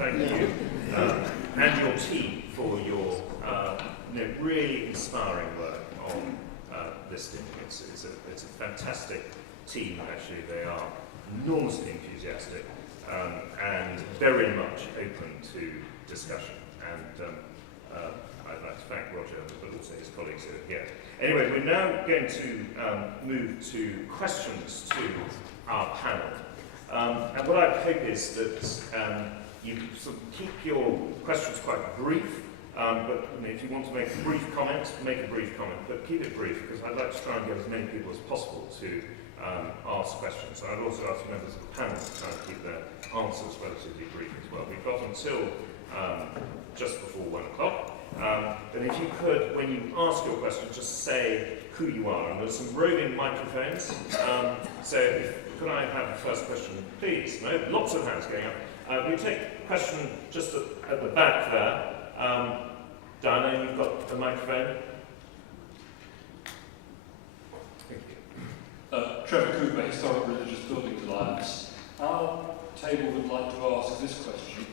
thank you, and your team for your really inspiring work on listing. It's a fantastic team, actually. They are enormously enthusiastic and very much open to discussion. And I'd like to thank Roger, but also his colleagues who are here. Anyway, we're now going to move to questions to our panel. And what I hope is that you sort of keep your questions quite brief, but if you want to make a brief comment, but keep it brief, because I'd like to try and get as many people as possible to ask questions. So I'd also ask members of the panel to try and keep their answers relatively brief as well. We've got until just before 1 o'clock. And if you could, when you ask your question, just say who you are. And there's some roving microphones. Could I have the first question, please? No, lots of hands going up. We take a question just at the back there. Diana, you've got the microphone. Thank you. Trevor Cooper, Historic Religious Buildings Alliance. Our table would like to ask this question.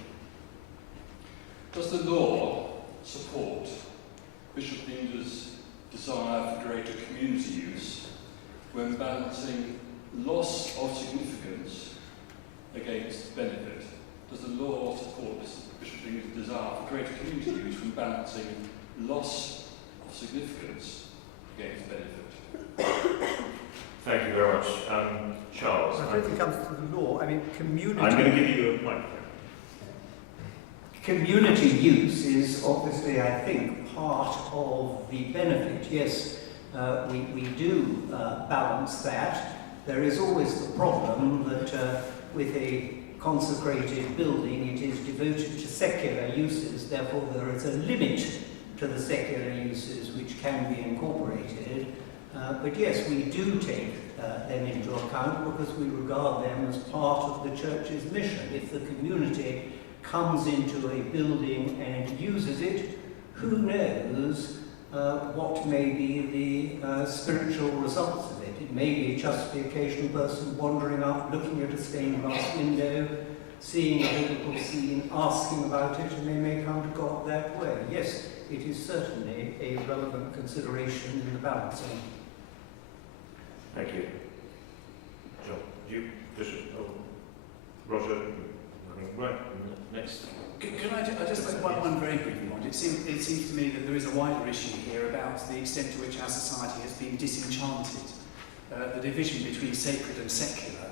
Does the law support Bishop Linda's desire for greater community use when balancing loss of significance against benefit? Does the law support Bishop Linda's desire for greater community use when balancing loss of significance against benefit? Thank you very much. Charles. I don't think it comes to the law. I mean, community... I'm going to give you a microphone. Community use is obviously, I think, part of the benefit. Yes, we do balance that. There is always the problem that with a consecrated building, it is devoted to secular uses. Therefore, there is a limit to the secular uses which can be incorporated. But yes, we do take them into account because we regard them as part of the church's mission. If the community comes into a building and uses it, who knows what may be the spiritual results of it. It may be just the occasional person wandering up, looking at a stained glass window, seeing a biblical scene, asking about it, and they may come to God that way. Yes, it is certainly a relevant consideration in the balancing. Thank you. John, you, Bishop, Roger, right. Next. Could I just make one very brief point? It seems to me that there is a wider issue here about the extent to which our society has been disenchanted. The division between sacred and secular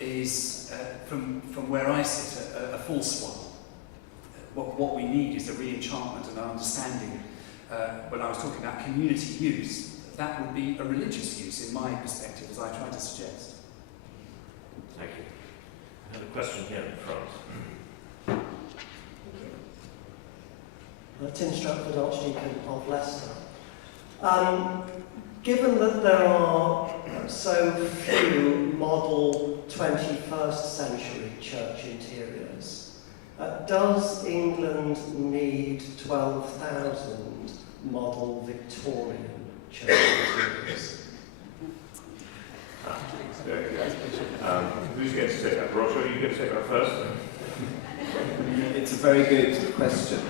is, from where I sit, a false one. What we need is a re-enchantment and an understanding. When I was talking about community use, that would be a religious use in my perspective, as I try to suggest. Thank you. I have a question here in front. Tim Stratford, Archdeacon of Leicester. Given that there are so few model 21st century church interiors, does England need 12,000 model Victorian church interiors? Very good. Who's going to take that? Roger, are you going to take that first? It's a very good question.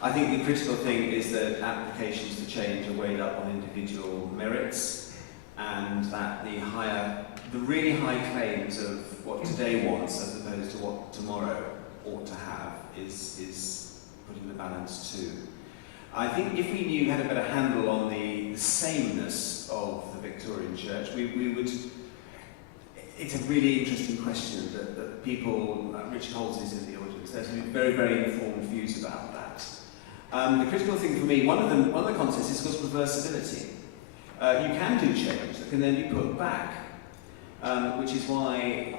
I think the critical thing is that applications to change are weighed up on individual merits, and that the really high claims of what today wants as opposed to what tomorrow ought to have is put in the balance too. I think if we had a better handle on the sameness of the Victorian Church, we would. It's a really interesting question that people, Richard Holmes is in the audience, there's very, very informed views about that. The critical thing for me, one of the concepts is called reversibility. You can do change that can then be put back, which is why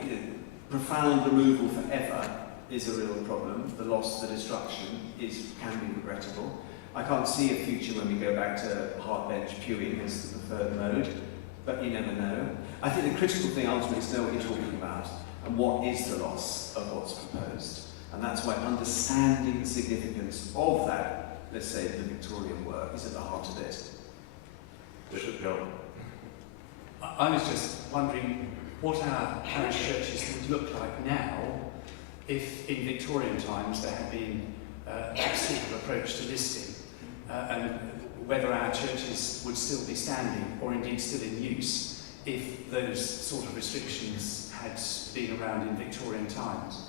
profound removal forever is a real problem. The loss, the destruction can be regrettable. I can't see a future when we go back to hard bench pewing as the preferred mode, but you never know. I think the critical thing ultimately is to know what you're talking about and what is the loss of what's proposed. And that's why understanding the significance of that, let's say, the Victorian work is at the heart of it. Bishop John. I was just wondering what our parish churches would look like now if in Victorian times there had been a sort of approach to listing, and whether our churches would still be standing or indeed still in use if those sort of restrictions had been around in Victorian times.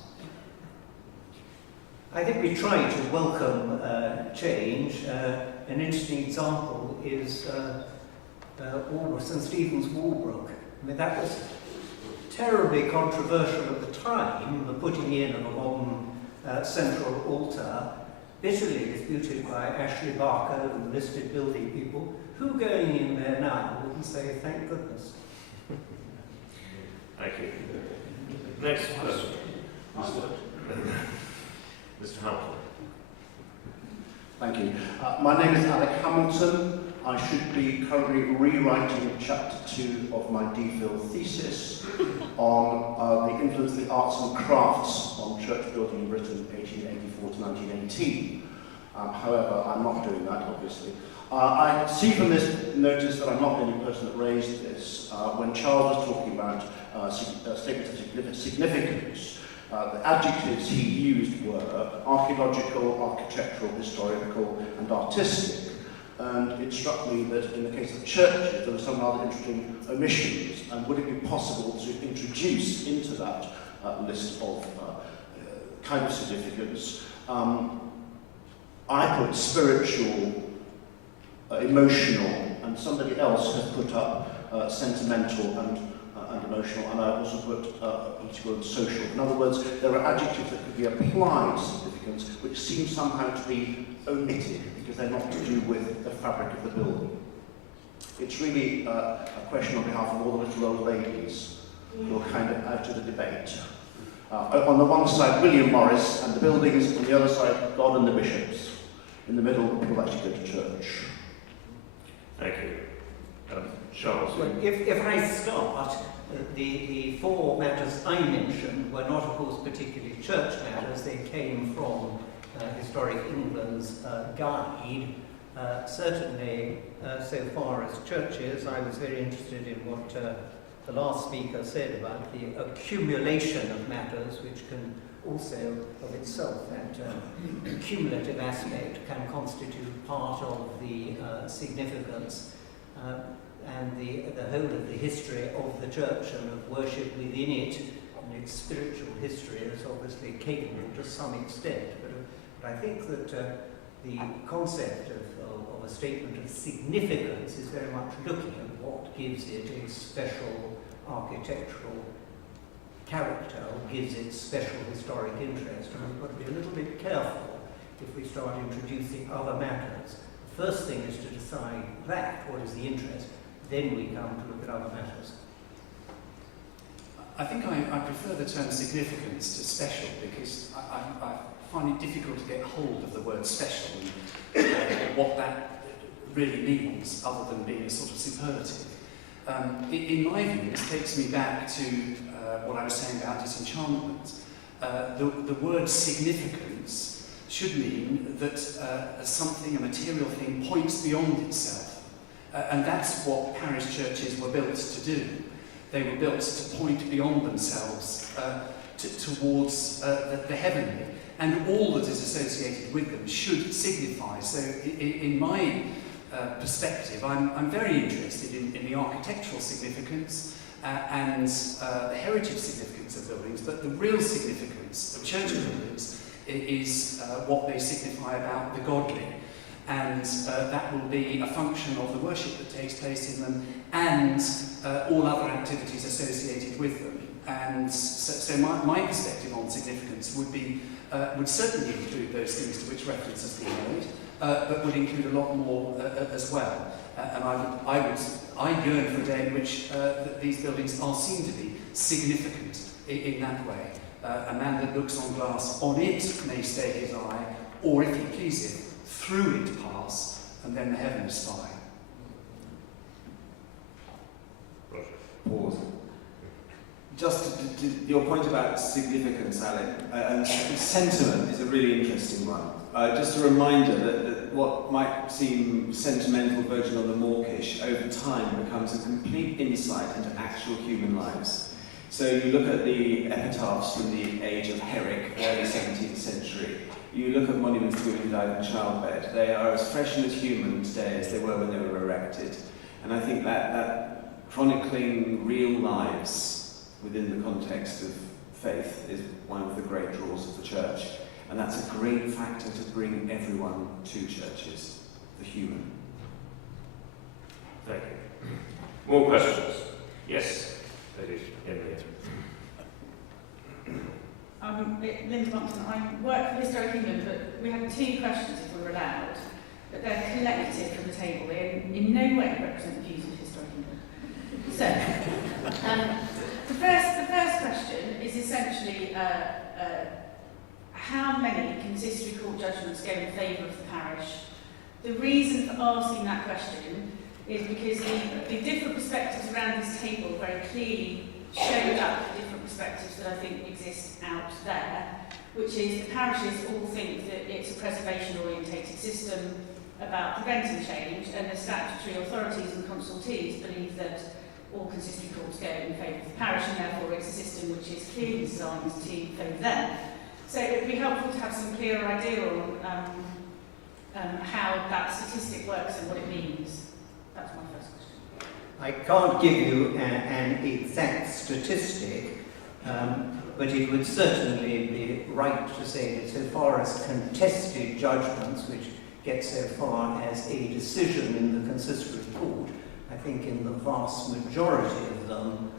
I think we try to welcome change. An interesting example is St Stephen's Walbrook. I mean, that was terribly controversial at the time, the putting in of a modern central altar, bitterly disputed by Ashley Barker and the listed building people, who going in there now wouldn't say, thank goodness. Thank you. Next question. Mr. Hamilton. Thank you. My name is Alec Hamilton. I should be currently rewriting chapter 2 of my DPhil thesis on the influence of the arts and crafts on church building in Britain 1884 to 1918. However, I'm not doing that, obviously. I see from this notice that I'm not the only person that raised this. When Charles was talking about statements of significance, the adjectives he used were archaeological, architectural, historical, and artistic. And it struck me that in the case of churches, there were some rather interesting omissions. And would it be possible to introduce into that list of kind of significance? I put spiritual, emotional, and somebody else has put up sentimental and emotional, and I also put political and social. In other words, there are adjectives that could be applied to significance which seem somehow to be omitted because they're not to do with the fabric of the building. It's really a question on behalf of all the little old ladies who are kind of out of the debate. On the one side, William Morris and the buildings, on the other side, God and the bishops. In the middle, people actually go to church. Thank you. Charles. Well, if I start, the four matters I mentioned were not, of course, particularly church matters. They came from Historic England's guide. Certainly, so far as churches, I was very interested in what the last speaker said about the accumulation of matters, which can also, of itself, that cumulative aspect can constitute part of the significance and the whole of the history of the church and of worship within it, and its spiritual history is obviously capable to some extent. But I think that the concept of a statement of significance is very much looking at what gives it a special architectural character, or gives it special historic interest, and we've got to be a little bit careful if we start introducing other matters. The first thing is to decide that, what is the interest, then we come to look at other matters. I think I prefer the term significance to special because I find it difficult to get hold of the word special and what that really means, other than being a sort of superlative. In my view, this takes me back to what I was saying about disenchantment. The word significance should mean that something, a material thing, points beyond itself. And that's what parish churches were built to do. They were built to point beyond themselves towards the heavenly. And all that is associated with them should signify. So in my perspective, I'm very interested in the architectural significance and the heritage significance of buildings, but the real significance of church buildings is what they signify about the godly. And that will be a function of the worship that takes place in them and all other activities associated with them. And so my perspective on significance would certainly include those things to which reference has been made, but would include a lot more as well. And I yearn for a day in which these buildings are seen to be significant in that way. A man that looks on glass, on it may stay his eye, or if he pleaseth, through it pass, and then the heavens spy. Pause. Just to your point about significance, Alec, and sentiment is a really interesting one. Just a reminder that what might seem sentimental version of the mawkish over time becomes a complete insight into actual human lives. So you look at the epitaphs from the age of Herrick, early 17th century. You look at monuments to women who died in childbed. They are as fresh and as human today as they were when they were erected. And I think that chronicling real lives within the context of faith is one of the great draws of the church. And that's a great factor to bring everyone to churches, the human. Thank you. More questions? Yes, ladies in there. Linda Monckton, I work for Historic England, but we have two questions if we're allowed, but they're collected from the table. They in no way represent the views of Historic England. So, the first question is essentially how many consistory court judgments go in favour of the parish? The reason for asking that question is because the different perspectives around this table very clearly showed up the different perspectives that I think exist out there, which is the parishes all think that it's a preservation-orientated system about preventing change, and the statutory authorities and consultees believe that all consistory courts go in favour of the parish, and therefore it's a system which is clearly designed to favour them. So it would be helpful to have some clearer idea on how that statistic works and what it means. That's my first question. I can't give you an exact statistic, but it would certainly be right to say that so far as contested judgments, which get so far as a decision in the consistory court, I think in the vast majority of them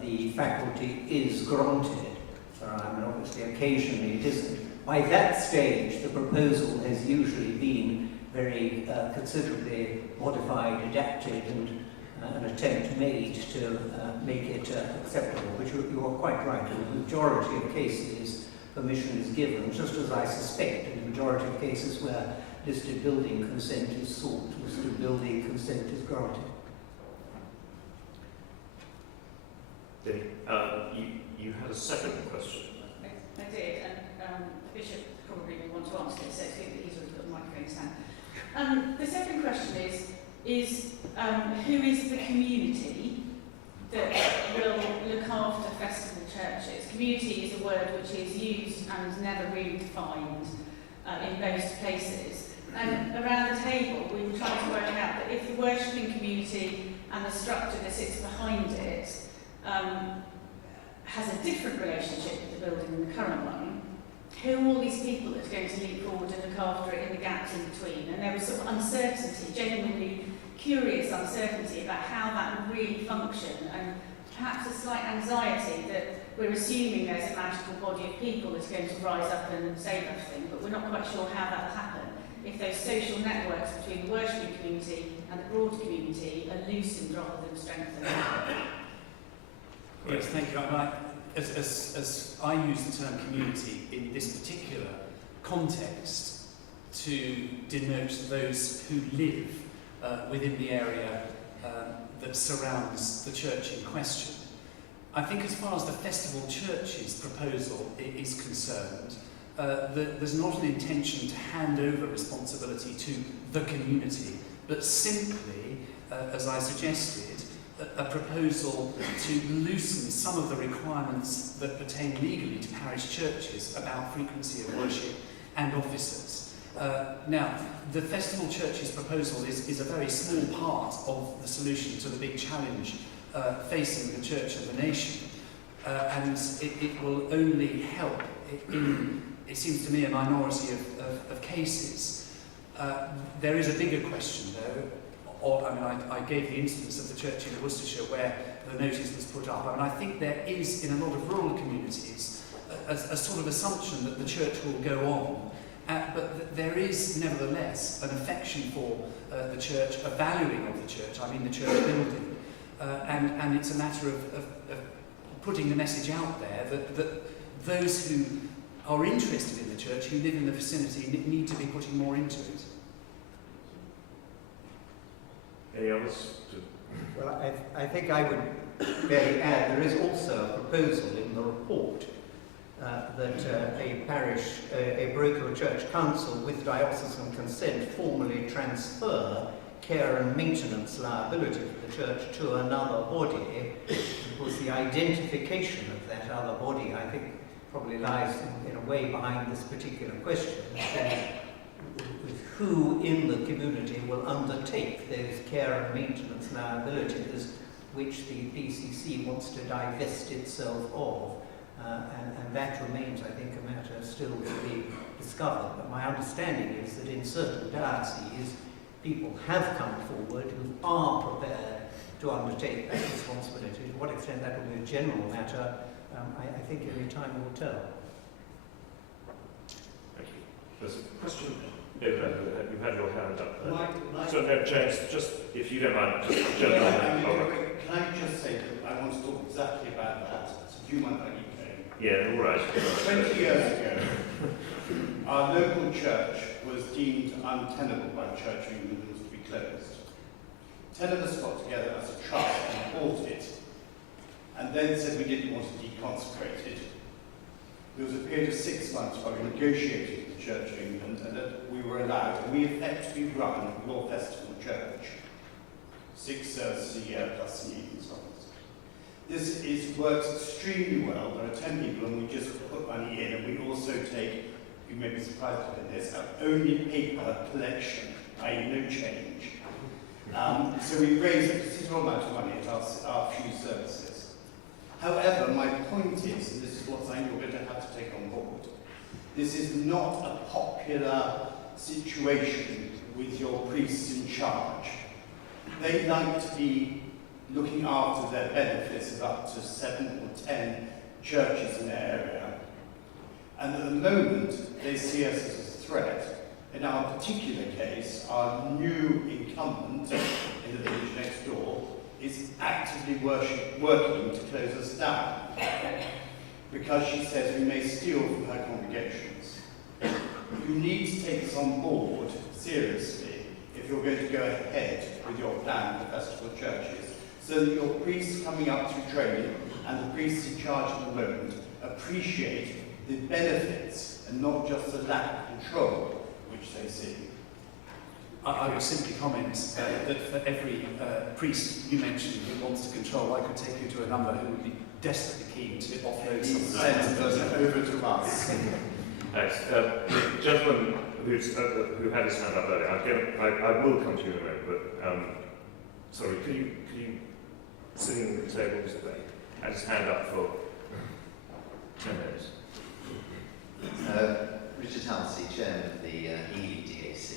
the faculty is granted. I mean, obviously occasionally it isn't. By that stage the proposal has usually been very considerably modified, adapted, and an attempt made to make it acceptable, which you are quite right. In the majority of cases, permission is given, just as I suspect in the majority of cases where listed building consent is sought, listed building consent is granted. You had a second question. I did, and the Bishop probably will want to answer this, so it's good that he's already got the microphone in his hand. The second question is who is the community that will look after festival churches? Community is a word which is used and never really defined in most places. And around the table, we were trying to work out that if the worshipping community and the structure that sits behind it has a different relationship with the building than the current one, who are all these people that are going to leap forward and look after it in the gaps in between? And there was sort of uncertainty, genuinely curious uncertainty about how that would really function, and perhaps a slight anxiety that we're assuming there's a magical body of people that's going to rise up and save everything, but we're not quite sure how that will happen if those social networks between the worshipping community and the broad community are loosened rather than strengthened. Yes, thank you. As I use the term community in this particular context to denote those who live within the area that surrounds the church in question. I think as far as the Festival Churches proposal is concerned, there's not an intention to hand over responsibility to the community, but simply, as I suggested, a proposal to loosen some of the requirements that pertain legally to parish churches about frequency of worship and officers. Now, the Festival Churches proposal is a very small part of the solution to the big challenge facing the Church and the nation, and it will only help in, it seems to me, a minority of cases. There is a bigger question, though. I gave the instance of the church in Worcestershire where the notice was put up. I think there is, in a lot of rural communities, a sort of assumption that the church will go on. But there is, nevertheless, an affection for the church, a valuing of the church, the church building. And it's a matter of putting the message out there that those who are interested in the church, who live in the vicinity, need to be putting more into it. Any others? Well, I think I would barely add, there is also a proposal in the report that a parish, a parochial church council with diocesan consent formally transfer care and maintenance liability for the church to another body. Of course, the identification of that other body, I think, probably lies in a way behind this particular question. With who in the community will undertake those care and maintenance liabilities which the PCC wants to divest itself of. And that remains, I think, a matter still to be discovered. But my understanding is that in certain dioceses, people have come forward who are prepared to undertake that responsibility. To what extent that will be a general matter, I think only time will tell. Thank you. There's a question. Yeah, you had your hand up. So, no, James, just if you don't mind, just can I just say that I want to talk exactly about that? So do you mind if I keep going? Yeah, all right. 20 years ago, our local church was deemed untenable by the Church of England and was to be closed. 10 of us got together as a trust and bought it, and then said we didn't want to deconsecrate it. There was a period of 6 months where we negotiated with the Church of England and that we were allowed, and we effectively run your festival church. 6 services a year plus some evening songs. This works extremely well. There are 10 people and we just put money in, and we also take, you may be surprised at this, our only paper collection, i.e. no change. So we raise a considerable amount of money at our few services. However, my point is, and this is what I think you're going to have to take on board, this is not a popular situation with your priests in charge. They like to be looking after their benefits of up to 7 or 10 churches in their area. And at the moment, they see us as a threat. In our particular case, our new incumbent in the village next door is actively working to close us down because she says we may steal from her congregations. You need to take this on board seriously if you're going to go ahead with your plan for festival churches, so that your priests coming up through training and the priests in charge at the moment appreciate the benefits and not just the lack of control which they see. I would simply comment that for every priest you mentioned who wants to control, I could take you to a number who would be desperately keen to offload some of the Over to us. Thanks. The gentleman who had his hand up earlier, I will come to you in a moment, but sorry, could you sitting at the table just there, had his hand up for 10 minutes. Richard Halsey, Chairman of the Ely DAC.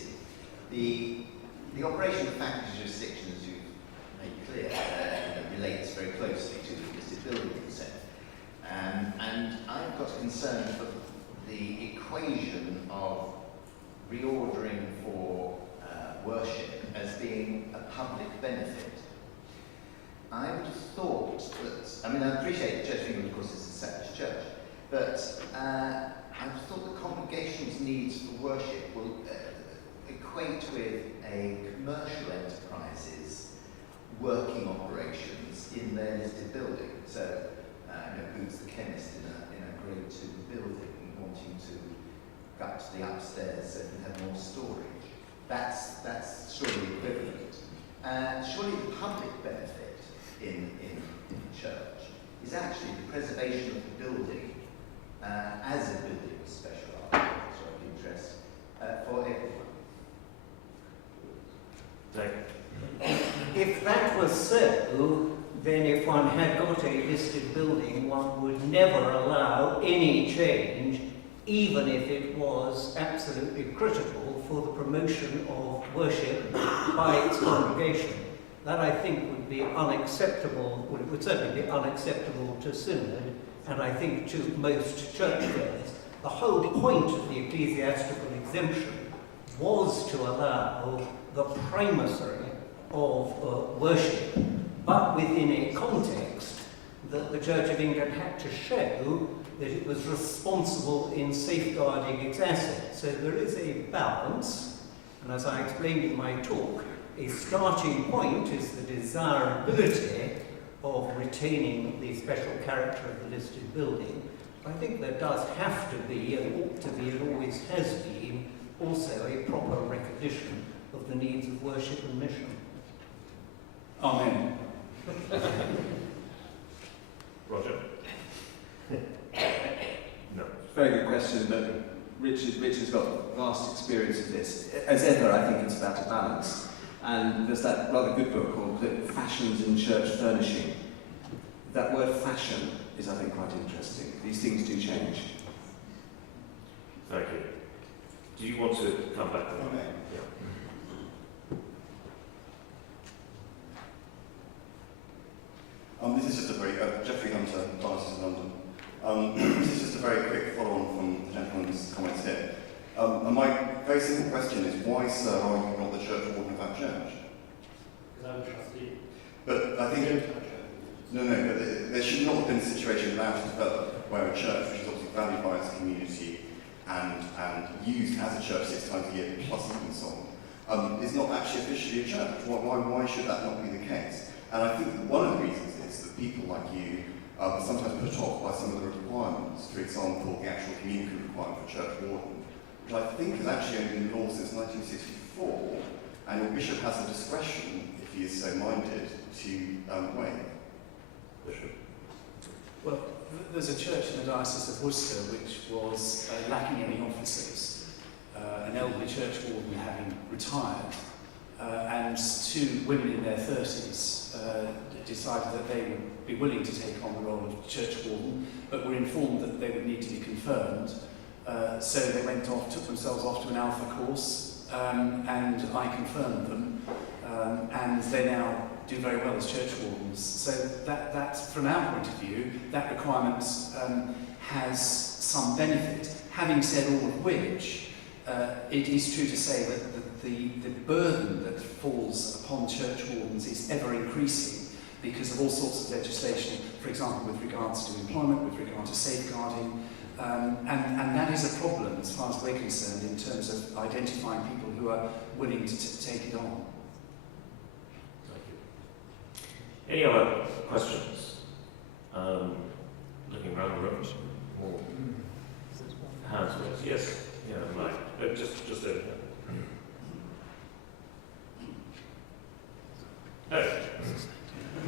The operation of faculty jurisdiction, as you've made clear, relates very closely to the listed building consent. And I've got concern for the equation of reordering for worship as being a public benefit. I would have thought that, I mean, I appreciate the Church of England, of course, is a established church, but I would have thought the congregation's needs for worship will equate with a commercial enterprise's working operations in their listed building. So, Boots the chemist in a grade 2 building wanting to gut the upstairs so it can have more storage. That's surely equivalent. Surely the public benefit in church is actually the preservation of the building as a building of special architectural interest for everyone. If that was so, then if one had got a listed building, one would never allow any change, even if it was absolutely critical for the promotion of worship by its congregation. That, I think, would be unacceptable, well, it would certainly be unacceptable to Synod, and I think to most churchgoers. The whole point of the ecclesiastical exemption was to allow the primacy of worship, but within a context that the Church of England had to show that it was responsible in safeguarding its assets. So there is a balance, and as I explained in my talk, a starting point is the desirability of retaining the special character of the listed building. I think there does have to be, and ought to be, and always has been, also a proper recognition of the needs of worship and mission. Amen. Roger? No. Very good question, but Richard's got vast experience of this. As ever, I think it's about a balance. And there's that rather good book called Fashions in Church Furnishing. That word fashion is, I think, quite interesting. These things do change. Thank you. Do you want to come back? Okay. This is just a very, Geoffrey Hunter, Diocese of London. This is just a very quick follow-on from the gentleman's comments here. And my very simple question is, why, sir, are you not the church warden of that church? Because I'm a trustee. But I think... No, but there should not have been a situation allowed to develop where a church, which is obviously valued by its community and used as a church 6 times a year, plus even so on, is not actually officially a church. Why should that not be the case? And I think that one of the reasons is that people like you are sometimes put off by some of the requirements. For example, the actual communicative requirement for church warden, which I think has actually only been in law since 1964, and your bishop has the discretion, if he is so minded, to waive. Bishop. Well, there's a church in the Diocese of Worcester which was lacking any officers, an elderly church warden having retired, and 2 women in their 30s decided that they would be willing to take on the role of church warden, but were informed that they would need to be confirmed. So they went off, took themselves off to an alpha course, and I confirmed them, and they now do very well as church wardens. So that from our point of view, that requirement has some benefit. Having said all of which, it is true to say that the burden that falls upon church wardens is ever increasing because of all sorts of legislation, for example, with regards to employment, with regard to safeguarding, and that is a problem as far as we're concerned in terms of identifying people who are willing to take it on. Any other questions? Looking around the room. More hands raised. Yes. Yeah, Mike. Just over here. No.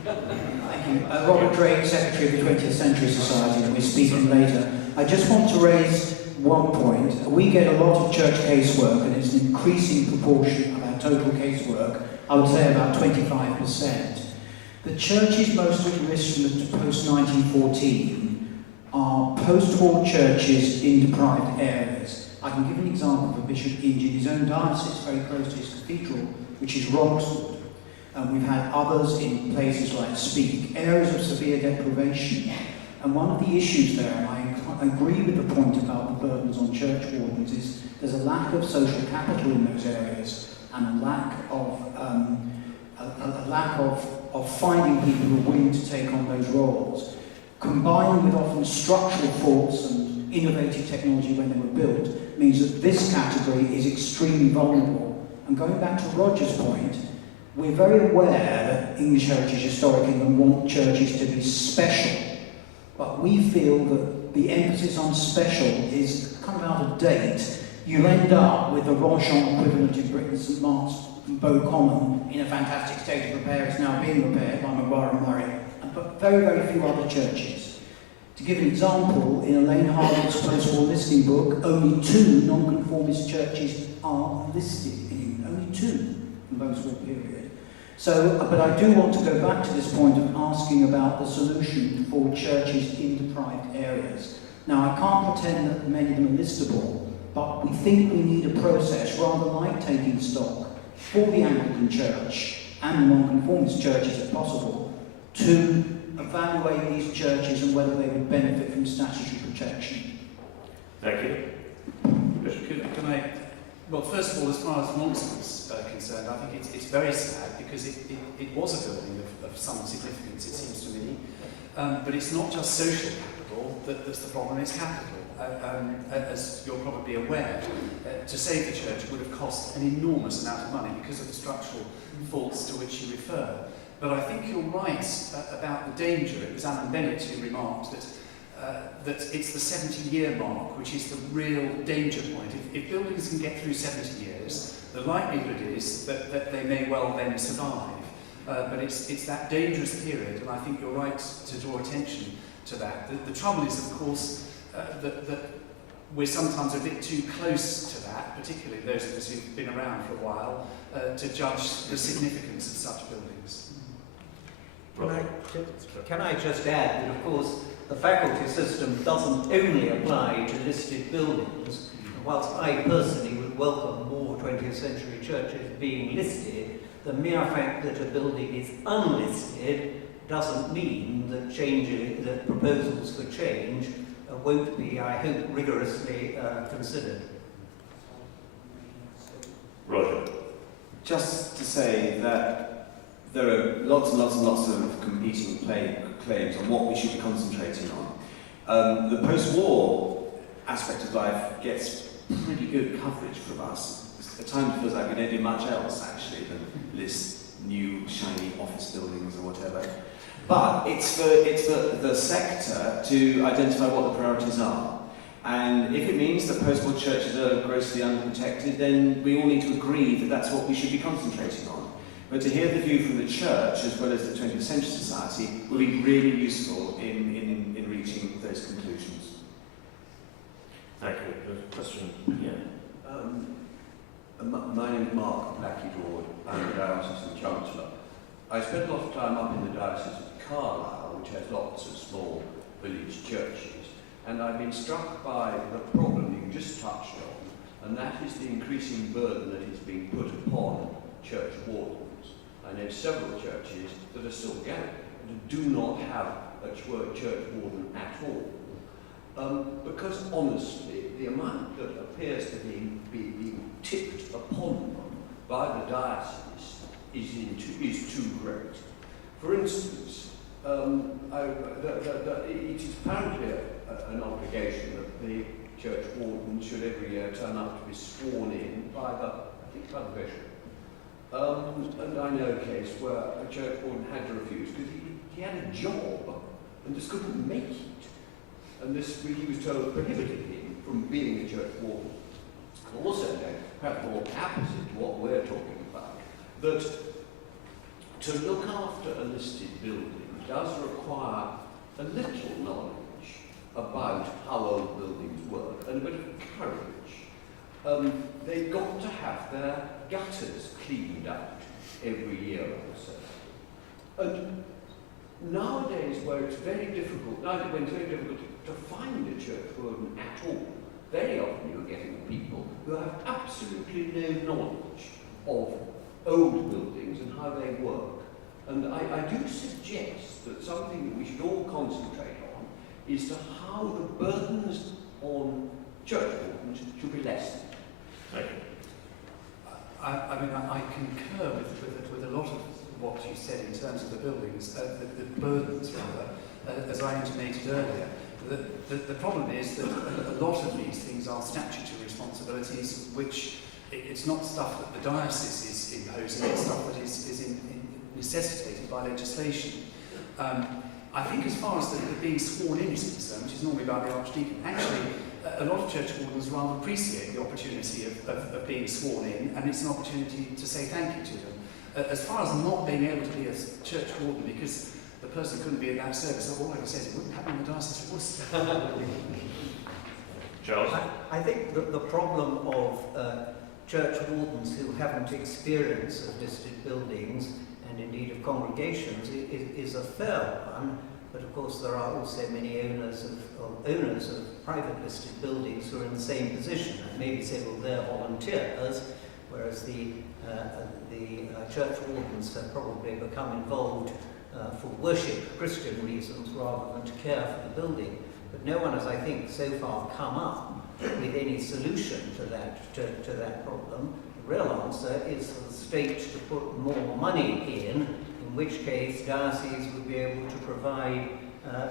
Thank you. Robert Drake, Secretary of the 20th Century Society, and we're speaking later. I just want to raise one point. We get a lot of church casework, and it's an increasing proportion of our total casework. I would say about 25%. The churches most at risk from the post-1914 are post-war churches in deprived areas. I can give an example for Bishop Inge in his own diocese, very close to his cathedral, which is Roxwood. We've had others in places like Speak, areas of severe deprivation. And one of the issues there, and I agree with the point about the burdens on church wardens, is there's a lack of social capital in those areas and a lack of finding people who are willing to take on those roles, combined with often structural faults and innovative technology when they were built, means that this category is extremely vulnerable. And going back to Roger's point, we're very aware that English Heritage Historic England want churches to be special, but we feel that the emphasis on special is kind of out of date. You'll end up with the Ronchamp equivalent in Britain, St Mark's Bow Common, in a fantastic state of repair. It's now being repaired by Maguire and Murray, but very, very few other churches. To give an example, in Elaine Harwood's post-war listing book, only 2 non-conformist churches are listed in England. Only 2 in the post-war period. So, but I do want to go back to this point of asking about the solution for churches in deprived areas. Now, I can't pretend that many of them are listable, but we think we need a process, rather like taking stock, for the Anglican Church and the non-conformist churches, if possible, to evaluate these churches and whether they would benefit from statutory protection. Thank you. Can I? Well, first of all, as far as Monkson's concerned, I think it's very sad because it was a building of some significance, it seems to me. But it's not just social capital that's the problem, it's capital. As you're probably aware, to save the church would have cost an enormous amount of money because of the structural faults to which you refer. But I think you're right about the danger. It was Alan Bennett who remarked that that it's the 70-year mark which is the real danger point. If buildings can get through 70 years, the likelihood is that they may well then survive. But it's that dangerous period, and I think you're right to draw attention to that. The trouble is, of course, that we're sometimes a bit too close to that, particularly those of us who've been around for a while, to judge the significance of such buildings. Can I just add that, of course, the faculty system doesn't only apply to listed buildings. Whilst I personally would welcome more 20th century churches being listed, the mere fact that a building is unlisted doesn't mean that proposals for change won't be, I hope, rigorously considered. Roger. Just to say that there are lots and lots and lots of competing claims on what we should be concentrating on. The post-war aspect of life gets pretty good coverage from us. At times it feels like we don't do much else, actually, than list new, shiny office buildings or whatever. But it's for the sector to identify what the priorities are. And if it means that post-war churches are grossly underprotected, then we all need to agree that that's what we should be concentrating on. But to hear the view from the church, as well as the 20th Century Society, will be really useful in reaching those conclusions. Thank you. There's a question here. My name is Mark Blackie-Dord. I'm the Diocesan Chancellor. I spent a lot of time up in the Diocese of Carlisle, which has lots of small village churches, and I've been struck by the problem you just touched on, and that is the increasing burden that is being put upon church wardens. I know several churches that are still going and do not have a church warden at all. Because honestly, the amount that appears to be being tipped upon them by the diocese is too great. For instance, it is apparently an obligation that the church warden should every year turn up to be sworn in by the bishop. And I know a case where a church warden had to refuse because he had a job and just couldn't make it. And he was told prohibited him from being a church warden. I also know, perhaps more opposite to what we're talking about, that to look after a listed building does require a little knowledge about how old buildings work and a bit of courage. They've got to have their gutters cleaned out every year or so. And nowadays, when it's very difficult to find a church warden at all, very often you're getting people who have absolutely no knowledge of old buildings and how they work. And I do suggest that something that we should all concentrate on is to how the burdens on church wardens should be lessened. Thank you. I concur with a lot of what you said in terms of the buildings, the burdens rather, as I intimated earlier. The problem is that a lot of these things are statutory responsibilities, which it's not stuff that the diocese is imposing, it's stuff that is necessitated by legislation. I think as far as the being sworn in is concerned, which is normally about the archdeacon, actually a lot of church wardens rather appreciate the opportunity of being sworn in, and it's an opportunity to say thank you to them. As far as not being able to be a church warden because the person couldn't be at that service, all I can say is it wouldn't happen in the Diocese of Worcester. Charles? I think that the problem of church wardens who haven't experience of listed buildings and indeed of congregations is a fair one, but of course there are also many owners of private listed buildings who are in the same position and maybe say, well, they're volunteers, whereas the church wardens have probably become involved for worship, Christian reasons, rather than to care for the building. But no one has, I think, so far come up with any solution to that problem. The real answer is for the state to put more money in which case dioceses would be able to provide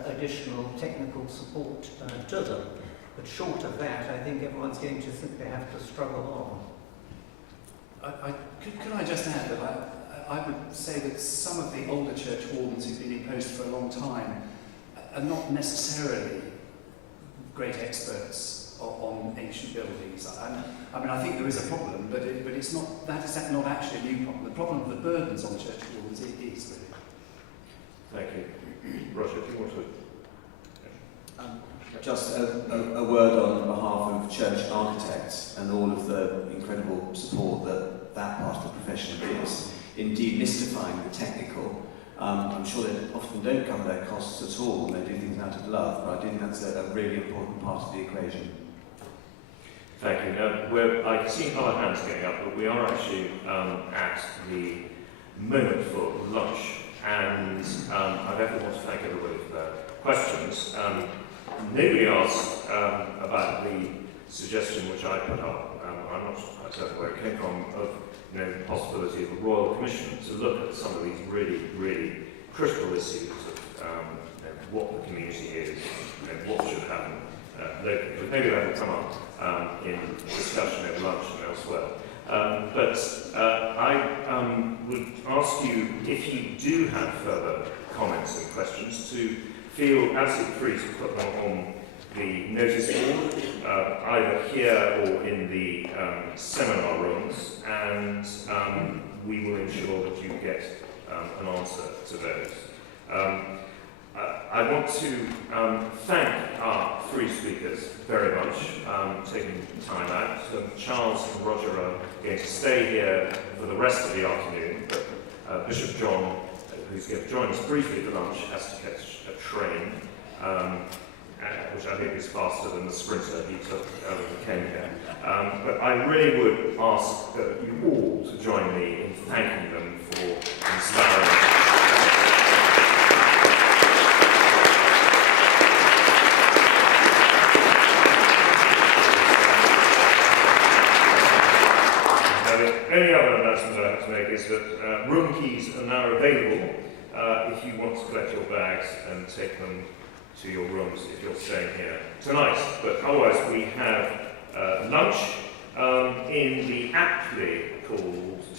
additional technical support to them. But short of that, I think everyone's going to simply have to struggle on. Could I just add that I would say that some of the older church wardens who've been imposed for a long time are not necessarily great experts on ancient buildings. I mean, I think there is a problem, but it's not. That is not actually a new problem. The problem of the burdens on church buildings is really. Thank you. Roger, do you want to? Just a word on behalf of church architects and all of the incredible support that that part of the profession gives in demystifying the technical. I'm sure they often don't cover their costs at all, and they do things out of love, but I think that's a really important part of the equation. Thank you. Now, I can see other hands getting up, but we are actually at the moment for lunch, and I therefore want to thank everybody for their questions. Nobody asked about the suggestion which I put up. I'm not quite certain where it came from, of the possibility of a royal commission to look at some of these really critical issues of what the community is and what should happen locally. But maybe that will come up in discussion over lunch and elsewhere. But I would ask you, if you do have further comments and questions, to feel absolutely free to put them on the notice board, either here or in the seminar rooms, and we will ensure that you get an answer to those. I want to thank our three speakers very much, taking time out. Charles and Roger are going to stay here for the rest of the afternoon, but Bishop John, who's going to join us briefly for lunch, has to catch a train, which I think is faster than the sprinter he took out of the came here. But I really would ask you all to join me in thanking them for inspiring. The only other announcement I have to make is that room keys are now available if you want to collect your bags and take them to your rooms if you're staying here tonight. But otherwise, we have lunch in the aptly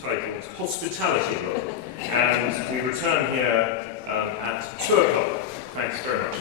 titled Hospitality Room, and we return here at 2 o'clock. Thanks very much.